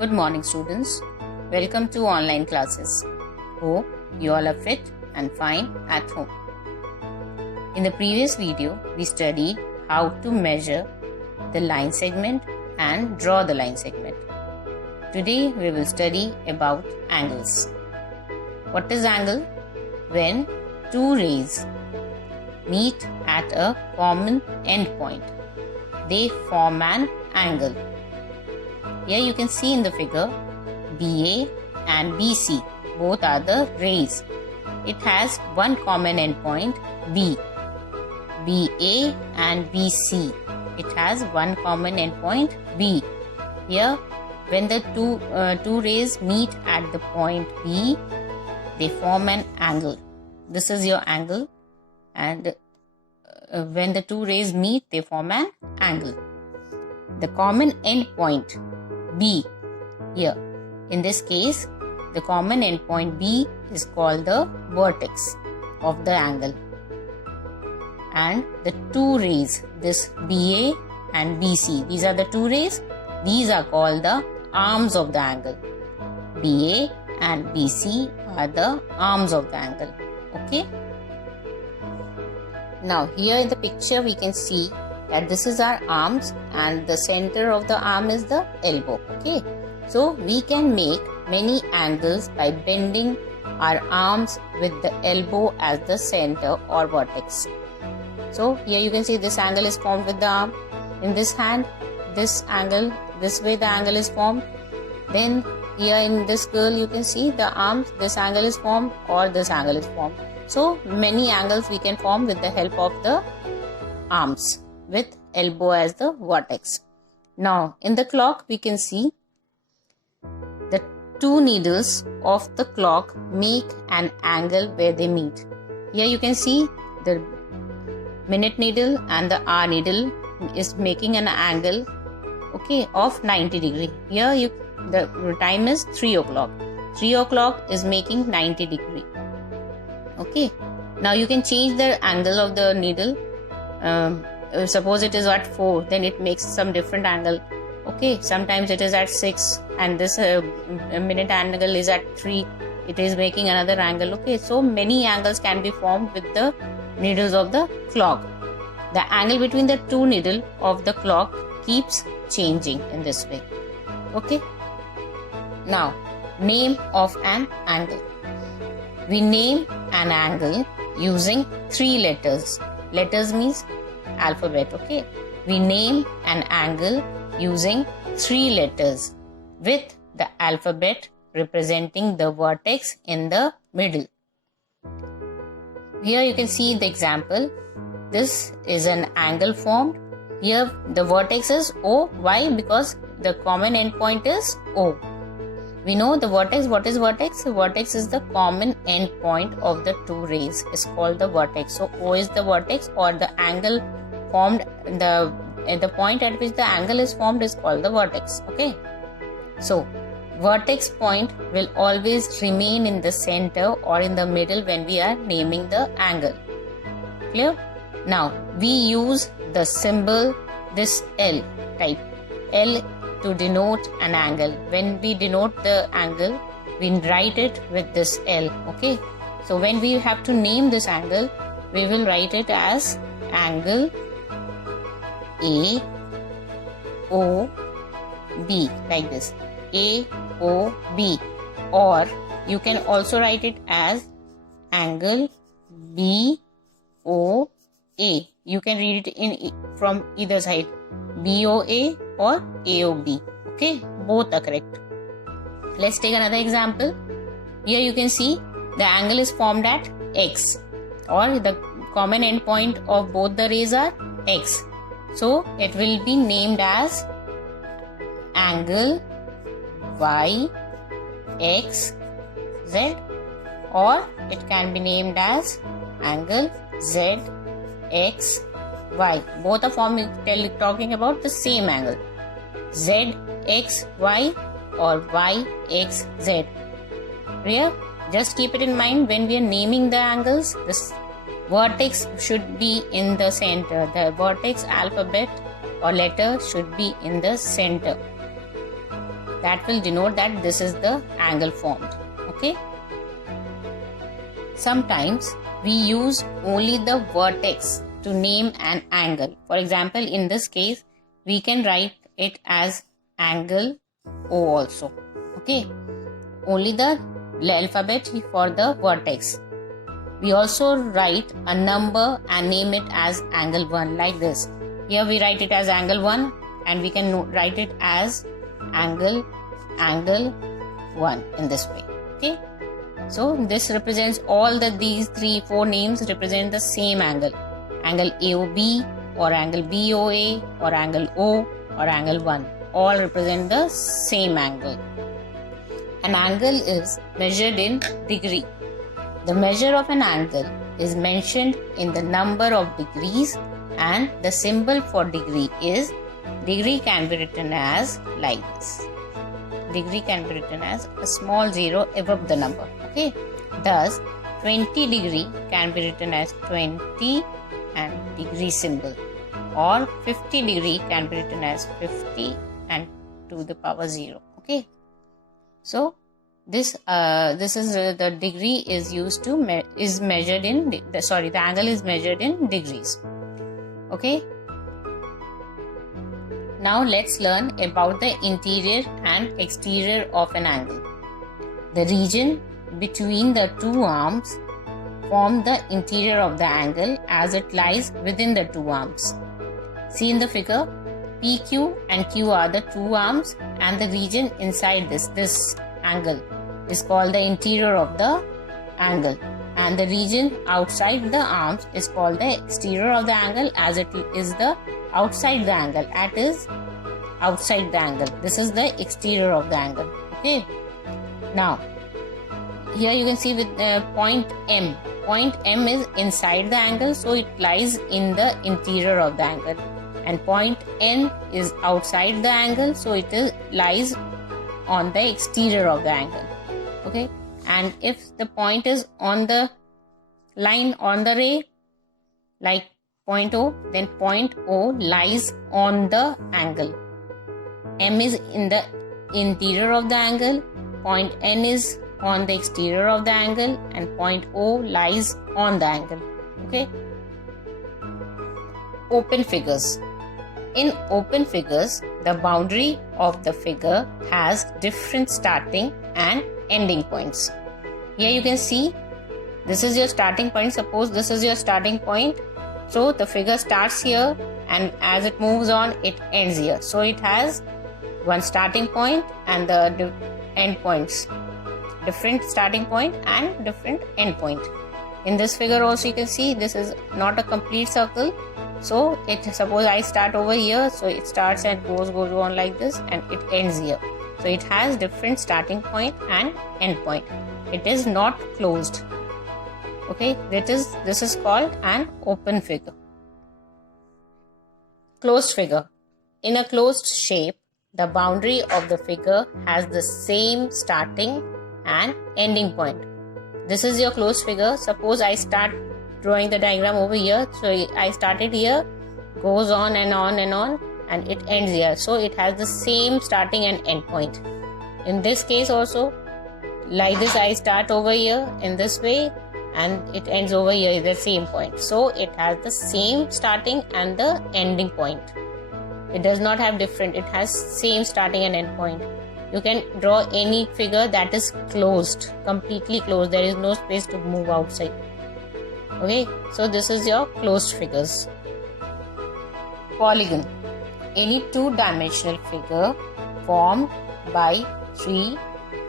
Good morning, students. Welcome to online classes. Hope you all are fit and fine at home. In the previous video, we studied how to measure the line segment and draw the line segment. Today, we will study about angles. What is angle? When two rays meet at a common endpoint, they form an angle. Here you can see in the figure BA and BC, both are the rays. It has one common endpoint B. BA and BC, it has one common endpoint B. Here when the two rays meet at the point B, they form an angle. This is your angle, and when the two rays meet, they form an angle. The common endpoint B here, in this case, the common endpoint B is called the vertex of the angle, and the two rays, this BA and BC, these are the two rays, these are called the arms of the angle. BA and BC are the arms of the angle. Okay. Now here in the picture we can see that this is our arms and the center of the arm is the elbow. Okay, so we can make many angles by bending our arms with the elbow as the center or vertex. So here you can see this angle is formed with the arm. In this hand, this angle, this way the angle is formed. Then here in this girl you can see the arms, this angle is formed or this angle is formed. So many angles we can form with the help of the arms, with elbow as the vertex. Now in the clock we can see the two needles of the clock make an angle where they meet. Here you can see the minute needle and the hour needle is making an angle, okay, of 90 degree. Here the time is 3 o'clock. 3 o'clock is making 90 degree. Okay, now you can change the angle of the needle. Suppose it is at 4, then it makes some different angle. Okay, sometimes it is at 6 and this minute angle is at 3, it is making another angle. Okay, so many angles can be formed with the needles of the clock. The angle between the two needles of the clock keeps changing in this way. Okay, now name of an angle. We name an angle using 3 letters. Letters means alphabet. Okay, we name an angle using 3 letters with the alphabet representing the vertex in the middle. Here you can see the example. This is an angle formed. Here the vertex is O. Why? Because the common endpoint is O. We know the vertex. What is vertex? The vertex is the common endpoint of the two rays. It's called the vertex. So O is the vertex, or the angle formed, the point at which the angle is formed is called the vertex. Okay. So vertex point will always remain in the center or in the middle when we are naming the angle. Clear? Now we use the symbol, this L type, L to denote an angle. When we denote the angle, we write it with this L. Okay, so when we have to name this angle, we will write it as angle A O B, like this, A O B, or you can also write it as angle B O A. You can read it from either side, BOA or AOB. Okay, both are correct. Let's take another example. Here you can see the angle is formed at X, or the common endpoint of both the rays are X. So it will be named as angle Y X Z, or it can be named as angle Z X Y. Both are talking about the same angle, Z X Y or Y X Z. Clear? Just keep it in mind when we are naming the angles. This vertex should be in the center. The vertex alphabet or letter should be in the center. that will denote that this is the angle formed. Okay. Sometimes we use only the vertex to name an angle. For example, in this case, we can write it as angle O also. Okay. Only the alphabet for the vertex. We also write a number and name it as angle 1 like this. Here we write it as angle 1 and we can write it as angle 1 in this way. Okay. So this represents all these 3-4 names represent the same angle. Angle AOB or angle BOA or angle O or angle 1. All represent the same angle. An angle is measured in degree. The measure of an angle is mentioned in the number of degrees, and the symbol for degree is degree can be written as like this. Degree can be written as a small 0 above the number. Okay. Thus, 20 degree can be written as 20 and degree symbol, or 50 degree can be written as 50 and to the power 0. Okay. So this is the degree is used to measured in the angle is measured in degrees. Okay. Now let's learn about the interior and exterior of an angle. The region between the two arms form the interior of the angle as it lies within the two arms. See in the figure, PQ and Q are the two arms, and the region inside this angle is called the interior of the angle, and the region outside the arms is called the exterior of the angle as it is the outside the angle. That is outside the angle. This is the exterior of the angle. Okay. Now here you can see with point M. Point M is inside the angle, so it lies in the interior of the angle, and point N is outside the angle, so it lies on the exterior of the angle. Okay. And if the point is on the line on the ray like point O, then point O lies on the angle. M is in the interior of the angle, point N is on the exterior of the angle, and point O lies on the angle. Okay. Open figures. In open figures, the boundary of the figure has different starting and ending points. Here you can see this is your starting point. Suppose this is your starting point. So the figure starts here, and as it moves on, it ends here. So it has one starting point and the end points. Different starting point and different end point. In this figure also you can see this is not a complete circle. So suppose I start over here, so it starts and goes on like this, and it ends here. So it has different starting point and end point. It is not closed. Okay, this is called an open figure. Closed figure. In a closed shape, the boundary of the figure has the same starting and ending point. This is your closed figure. Suppose I start drawing the diagram over here. So I started here, goes on and on and on, and it ends here. So it has the same starting and end point. In this case also, like this, I start over here in this way and it ends over here at the same point. So it has the same starting and the ending point. It does not have different. It has same starting and end point. You can draw any figure that is closed, completely closed. There is no space to move outside. Okay, so this is your closed figures. Polygon. Any two-dimensional figure formed by 3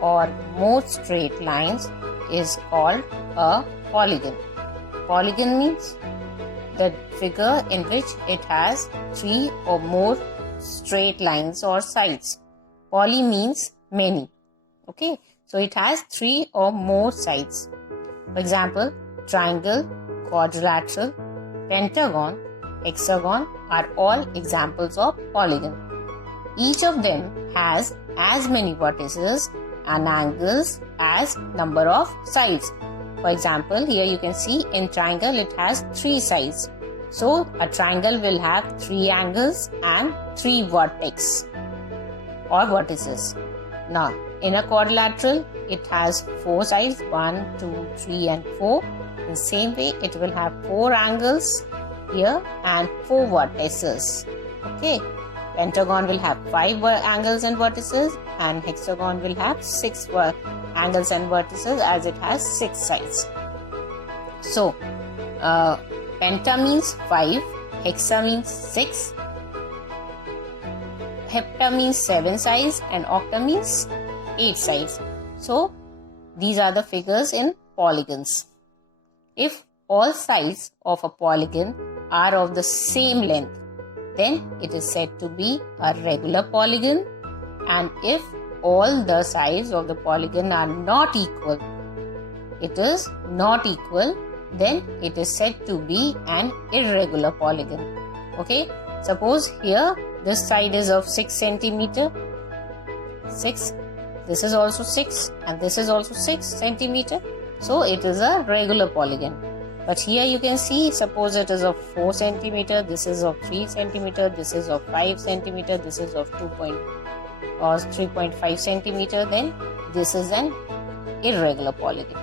or more straight lines is called a polygon. Polygon means the figure in which it has 3 or more straight lines or sides. Poly means many. Okay, so it has 3 or more sides. For example, triangle, quadrilateral, pentagon, hexagon are all examples of polygon. Each of them has as many vertices and angles as number of sides. For example, here you can see in triangle it has 3 sides. So a triangle will have 3 angles and 3 vertices or vertices. Now, in a quadrilateral, it has 4 sides, 1, 2, 3 and 4. In the same way, it will have 4 angles here and 4 vertices. Okay. Pentagon will have 5 angles and vertices, and hexagon will have 6 angles and vertices, as it has 6 sides. So, penta means 5, hexa means 6, hepta means 7 sides, and octa means 8 sides. So, these are the figures in polygons. If all sides of a polygon are of the same length, then it is said to be a regular polygon, and if all the sides of the polygon are not equal, it is not equal, then it is said to be an irregular polygon. Okay, suppose here this side is of 6 centimeter, 6, this is also 6, and this is also 6 centimeter, so it is a regular polygon. But here you can see, suppose it is of 4 centimeter, this is of 3 centimeter, this is of 5 centimeter, this is of 3.5 centimeter, then this is an irregular polygon.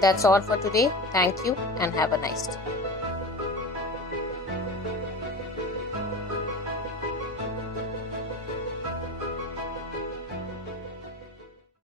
That's all for today. Thank you and have a nice day.